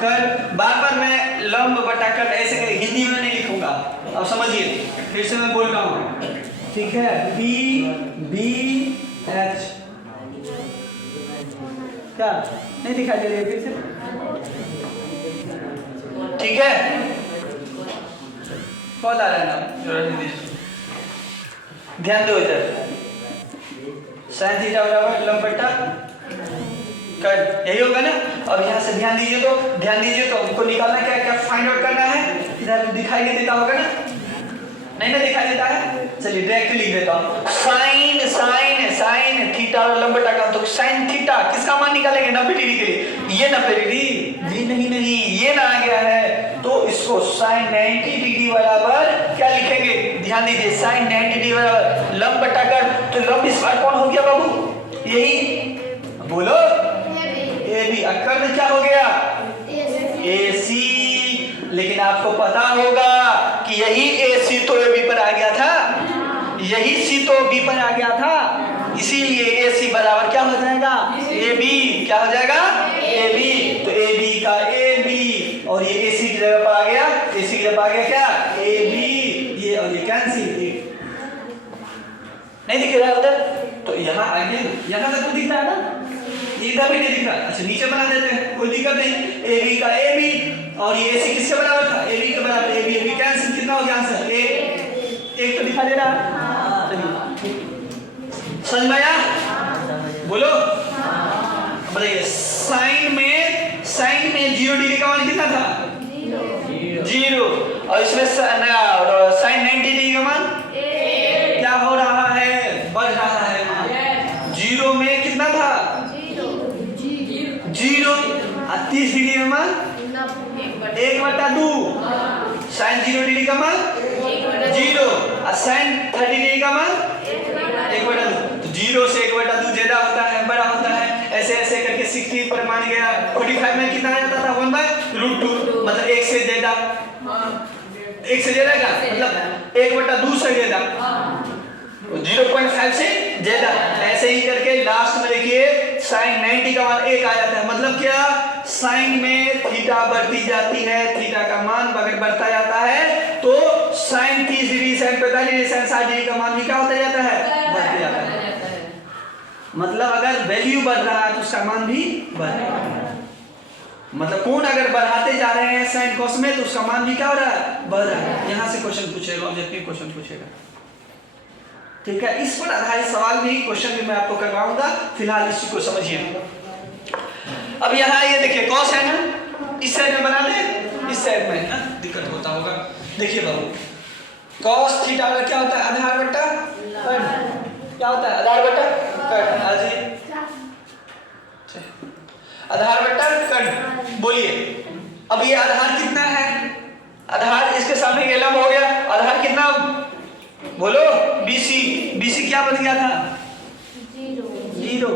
कर। बार बार मैं लंब बट्टा कर ऐसे हिंदी में नहीं लिखूंगा, अब समझिए, फिर से मैं बोल रहा हूँ, ठीक है। BH क्या नहीं दिखाई दे रही है, फिर से, ठीक है। कौन आ रहा है ना, ध्यान दो इधर, साइन थीटा बराबर लंब बट्टा कर, यही होगा ना। और यहाँ से ध्यान दीजिए तो हमको निकालना क्या क्या फाइंड आउट करना है। इधर दिखाई नहीं देता होगा ना, नहीं ना दिखाई देता है, चलिए डायरेक्ट लिख देता हूँ। साइन थीटा और लंब बट्टा का, तो साइन थीटा किसका मान निकालेंगे, 90 डिग्री के लिए, ये 90 डिग्री जी नहीं, ये ना आ गया है, तो इसको साइन 90 डिग्री बराबर क्या लिखेंगे, ध्यान दीजिए, साइन 90 डिग्री बराबर लंब बट्टा कर, तो लंब इस बार कौन हो गया बाबू, यही बोलो, AB। अक्कर में क्या हो गया, AC। लेकिन आपको पता होगा कि यही AC तो AB पर आ गया था, यही C तो B पर आ गया था, इसीलिए AC बराबर क्या हो जाएगा, AB। क्या हो जाएगा, AB। का ए बी, और ये AC की जगह पर आ गया, AC की जगह पर आ गया क्या, ए बी, ये और ये कैंसिल, नहीं दिख रहा है उधर, तो यहाँ आ गया, यहाँ तक तो दिख रहा है ना, इधर भी नहीं दिख रहा। अच्छा नीचे बना देते हैं, कोई दिक्कत नहीं, ए बी का ए बी, और ये AC किसके बराबर था, ए बी के बराबर, ए बी कैंसिल, कितना हो गया आंसर, एक तो दिखा दे रहा है, समझ में आया, बोलो, बताइए साइन में 0 डिग्री का मान कितना था, 0, और इसमें साइन 90 डिग्री का मान क्या हो रहा है, बढ़ रहा है मान, 0 में कितना था, 0, 30 डिग्री का मान 1/2, साइन 0 डिग्री का मान 0, और साइन 30 डिग्री का मान 1/2, तो 0 से 1/2 ज्यादा होता है, बड़ा होता है, ऐसे ऐसे करके 60 पर मान गया, 45 में कितना आ जाता था, 1/√2, मतलब 1 से ज्यादा, 1 से ज्यादा का मतलब 1/2 से ज्यादा, 0.5 से ज्यादा, ऐसे ही करके लास्ट में देखिए साइन 90 का मान 1 आ जाता है, मतलब क्या, साइन में थीटा बढ़ती जाती है, थीटा का मान अगर बढ़ता जाता है तो sine 30 degree, sine 45 degree, sine 60 degree का मान भी क्या होता जाता है, बढ़ता जाता है, मतलब अगर वैल्यू बढ़ रहा है तो उसका मान भी बढ़ रहा है, मतलब कोण अगर बढ़ाते जा रहे हैं साइन कॉस में तो उसका मान भी क्या हो रहा है, बढ़ रहा है। यहाँ से क्वेश्चन पूछेगा, ऑब्जेक्टिव क्वेश्चन पूछेगा, ठीक है, इस पर आधारित सवाल भी, क्वेश्चन भी मैं आपको करवाऊंगा, फिलहाल इसी को समझिए। अब यहाँ ये देखिए कॉस है ना, इस साइड में बना दे, इस साइड में ना दिक्कत होता होगा, देखिए बाबू, कॉस थीटा का क्या होता है, आधार बट्टा कर्ण, क्या होता है, आधार बट्टा कर्ण, आधार बट्टा कर्ण, बोलिए, अब ये आधार कितना है, आधार इसके सामने ये लंब हो गया, आधार कितना, बोलो, BC, BC क्या बन गया था, 0,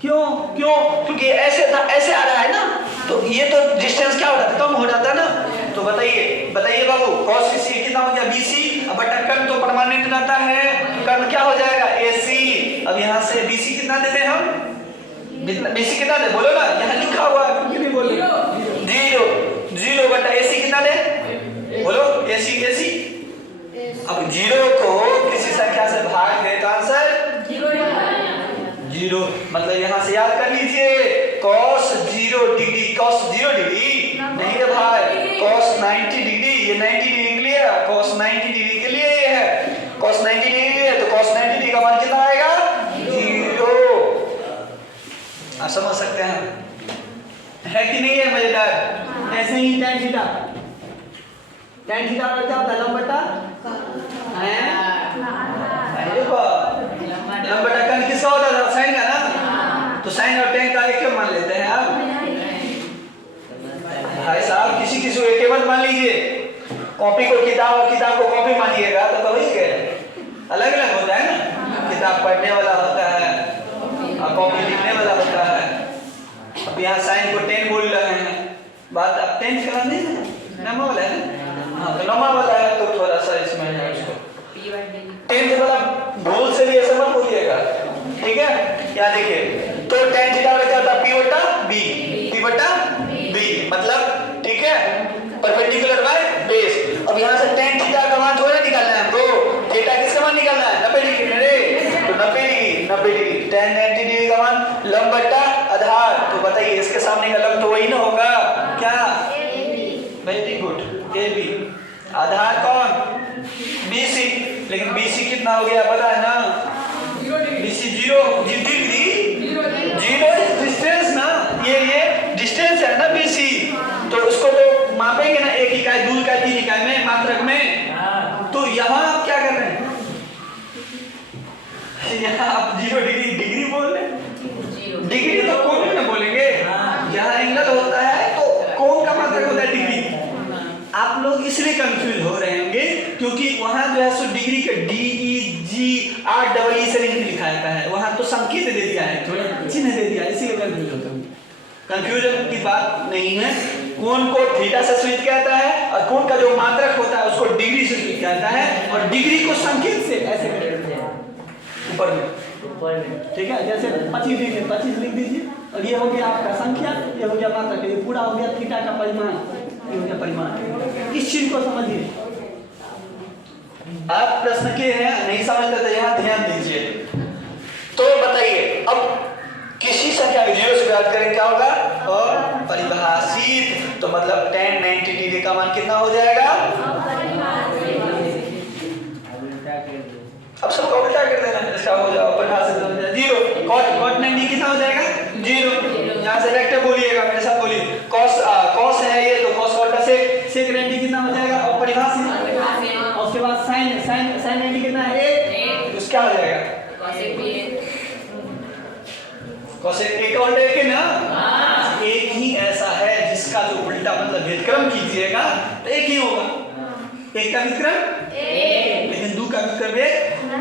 क्यों, क्योंकि ऐसे था, ऐसे आ रहा है ना, तो ये तो डिस्टेंस क्या हो रहा था, कम हो जाता ना, तो बताइए बाबू, cos BC कितना हो गया, BC, अब बटा कर्ण तो परमानेंट रहता है, कर्ण क्या हो जाएगा, AC, अब यहाँ से BC कितना देते हैं हम, BC कितना दे, बोलो ना, यहाँ लिखा हुआ है, क्यों नहीं बोल रहे, 0 बटा AC कितना दे, बोलो, AC, अब 0 को किसी संख्या से भाग दे तो आंसर 0, मतलब यहाँ से याद कर लीजिए, cos 0 डिग्री, cos 0 डिग्री नहीं है भाई, cos 90 डिग्री, ये 90 डिग्री के लिए है, cos 90 डिग्री के लिए ये है, cos 90 डिग्री के लिए, तो cos 90 डिग्री का मान कितना आएगा, 0, आप समझ सकते हैं, है कि नहीं है मजेदार। ऐसे ही tan थीटा क्या होता है, लंब बटा देखो, लंब बटा कर्ण किसका होता था, साइन का ना, तो साइन और tan का एक क्यों मान लेते हैं आप, भाई साहब किसी को एक मत मान लीजिए, कॉपी को किताब और किताब को कॉपी मानिएगा तो वही है, अलग अलग होता है ना, किताब पढ़ने वाला होता है और कॉपी लिखने वाला होता है। अब यहाँ साइन को 10 बोल रहे हैं, बात अब 10 करा नहीं है, नंबर वाला है, हाँ तो नंबर वाला है तो थोड़ा सा इसमें है, उसको 10 से बड़ा भूल से भी ऐसा मत बोलिएगा, ठीक है, यहाँ देखिए, तो tan थीटा क्या होता है, P बटा B, मतलब ठीक है, परपेंडिकुलर बाय बेस। अब यहाँ से tan थीटा का मान थोड़ा निकालना है हमको, थीटा किसका मान निकालना है, 90 डिग्री मेरे, तो 90 डिग्री, tan 90 डिग्री का मान लंब बट्टा आधार, तो बताइए इसके सामने का लंब तो वही ना होगा, क्या, वेरी गुड, AB, आधार कौन, BC, लेकिन BC कितना हो गया पता है ना, BC 0 डिग्री, 0 डिस्टेंस ना, ये डिस्टेंस है ना BC, तो उसको तो मापेंगे ना 1 इकाई, 2 इकाई, 3 इकाई में, मात्रक में, तो यहाँ आप क्या कर रहे हैं, यहाँ आप 0 डिग्री बोल रहे हैं, डिग्री तो कोण में बोलेंगे, जहाँ एंगल होता है तो कोण का मात्रक होता है डिग्री। आप लोग इसलिए कंफ्यूज हो रहे होंगे क्योंकि वहां जो है सो डिग्री के DEGREE से नहीं लिखा जाता है, वहां तो संकेत दे दिया है, थोड़ा चिन्ह दे दिया है, इसीलिए कंफ्यूज होते होंगे। कंफ्यूजन की बात नहीं है, कोण को थीटा से सूचित किया जाता है और कोण का जो मात्रक होता है उसको डिग्री से सूचित किया जाता है, और डिग्री को संकेत से ऐसे ऊपर में, ठीक है, जैसे 25 डिग्री 25 लिख दीजिए, और ये हो गया आपका संख्या, ये हो गया मात्रक, ये पूरा हो गया थीटा का परिमाण, ये हो गया परिमाण। इस चीज को समझिए। आप प्रश्न के हैं नहीं समझते तो यहाँ ध्यान दीजिए। तो बताइए, अब किसी संख्या को 0 से घात करें क्या होगा? और परिभाषित, तो मतलब tan 90 डिग्री का मान कितना हो जाएगा? अब सबका उल्टा कर देना, इसका हो जाओ परिभाषित हो जाए 0। cot 90 कितना हो जाएगा? 0। यहाँ से वेक्टर बोलिएगा, मेरे साथ बोलिए। cos है ये, तो cos का sec 90 कितना हो जाएगा? और परिभाषित, और उसके बाद sin 90 कितना है? 1। तो क्या हो जाएगा? cosec 1 और 1 ना? एक ही ऐसा है जिसका जो उल्टा मतलब व्युत्क्रम कीजिएगा तो एक ही होगा। एक का व्युत्क्रम लेकिन 2 का व्युत्क्रम 1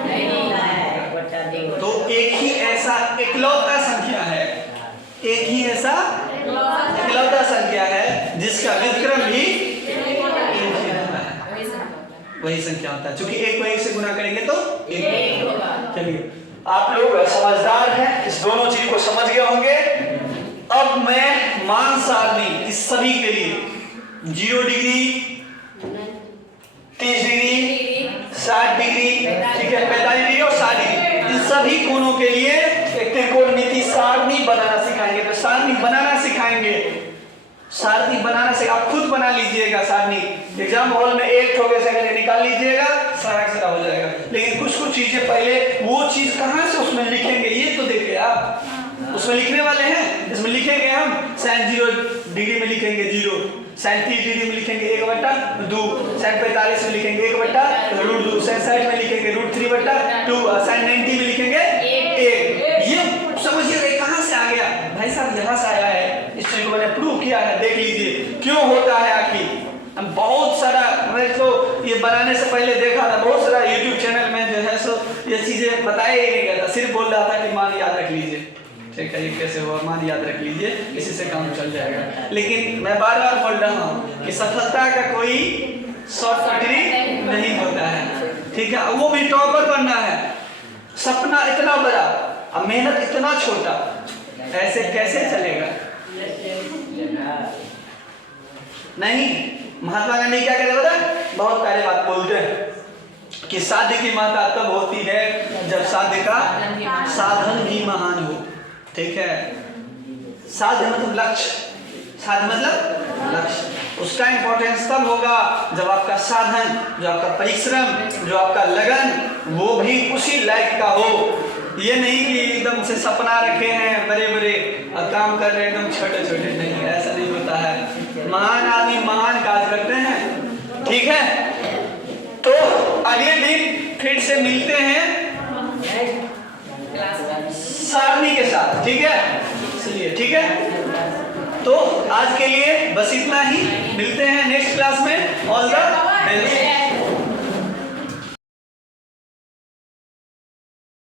नहीं। तो एक ही ऐसा इकलौता संख्या है, एक ही ऐसा इकलौता संख्या है जिसका व्युत्क्रम भी वही संख्या होता है। क्योंकि 1 को 1 से गुना करेंगे तो 1 होगा। चलिए, आप लोग समझदार हैं, इस दोनों चीज को समझ गए होंगे। अब मैं मान सारणी इस सभी के लिए 0 डिग्री, 30 डिग्री, 60 डिग्री, ठीक है, 45 डिग्री और 60 डिग्री, इन सभी कोणों के लिए एक त्रिकोणमिति सारणी बनाना सिखाएंगे। तो सारणी बनाना सिखाएंगे, सारणी बनाना से आप खुद बना लीजिएगा सारणी। एग्जाम हॉल में एक ठोके से अगर निकाल लीजिएगा सारा हो जाएगा। लेकिन कुछ चीजें पहले वो चीज कहाँ से उसमें लिखेंगे ये तो देखिए आप। उसमें लिखने वाले हैं, इसमें लिखेंगे हम sin 0 डिग्री में लिखेंगे 0, sin 30 डिग्री में लिखेंगे 1/2, sin 45 में लिखेंगे 1/√2, sin 60 में लिखेंगे √3/2, sin 90 में लिखेंगे 1। ये समझिए कहाँ से आ गया भाई साहब? यहाँ से आया है। इस चीज को मैंने प्रूव किया है, देख लीजिए क्यों होता है आखिर। हम बहुत सारा, मैं तो ये बनाने से पहले देखा था बहुत सारा YouTube चैनल में जो है सो ये चीजें बताया ही नहीं गया था, सिर्फ बोल रहा था कि मान याद रख लीजिए। ठीक है, ये कैसे हुआ? मान याद रख लीजिए, इसी से काम चल जाएगा। लेकिन मैं बार बार बोल रहा हूँ कि सफलता का कोई शॉर्टकट नहीं होता है। ठीक है, वो भी टॉपर बनना है, सपना इतना बड़ा और मेहनत इतना छोटा, ऐसे कैसे चलेगा? नहीं, महात्मा गांधी क्या कहते हैं? बहुत प्यारे बात बोलते हैं कि साध्य की माता तब होती है जब साध्य का साधन भी महान हो। ठीक है, साध्य मतलब लक्ष्य, साध्य मतलब लक्ष्य, उसका इंपॉर्टेंस तब होगा जब आपका साधन, जो आपका परिश्रम, जो आपका लगन वो भी उसी लायक का हो। ये नहीं कि एकदम से सपना रखे हैं बड़े बड़े और काम कर रहे हैं एकदम छोटे छोटे, नहीं, ऐसा नहीं होता है। महान आदमी महान कार्य करते हैं। ठीक है, तो अगले दिन फिर से मिलते हैं सारणी के साथ। ठीक है, चलिए ठीक है, तो आज के लिए बस इतना ही, मिलते हैं नेक्स्ट